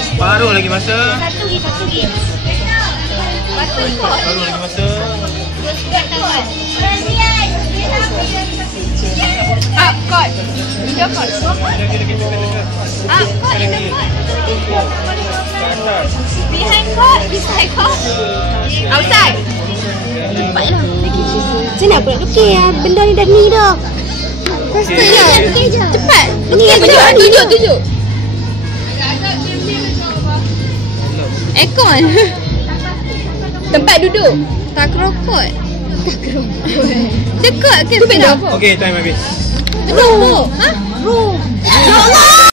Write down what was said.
separuh lagi masa satu lagi satu lagi satu separuh lagi masa Up court Up court Up court Behind court Behind court Outside Cepat lah Macam mana aku nak lukis Benda ni dah ni dah Cepat Lukis Tunjuk Tunjuk Aircon Tempat duduk hmm. Tak kerokot Tak oh, kerokot okay. Cekut ke sekejap Okay time habis Tunggu Ha? Huh?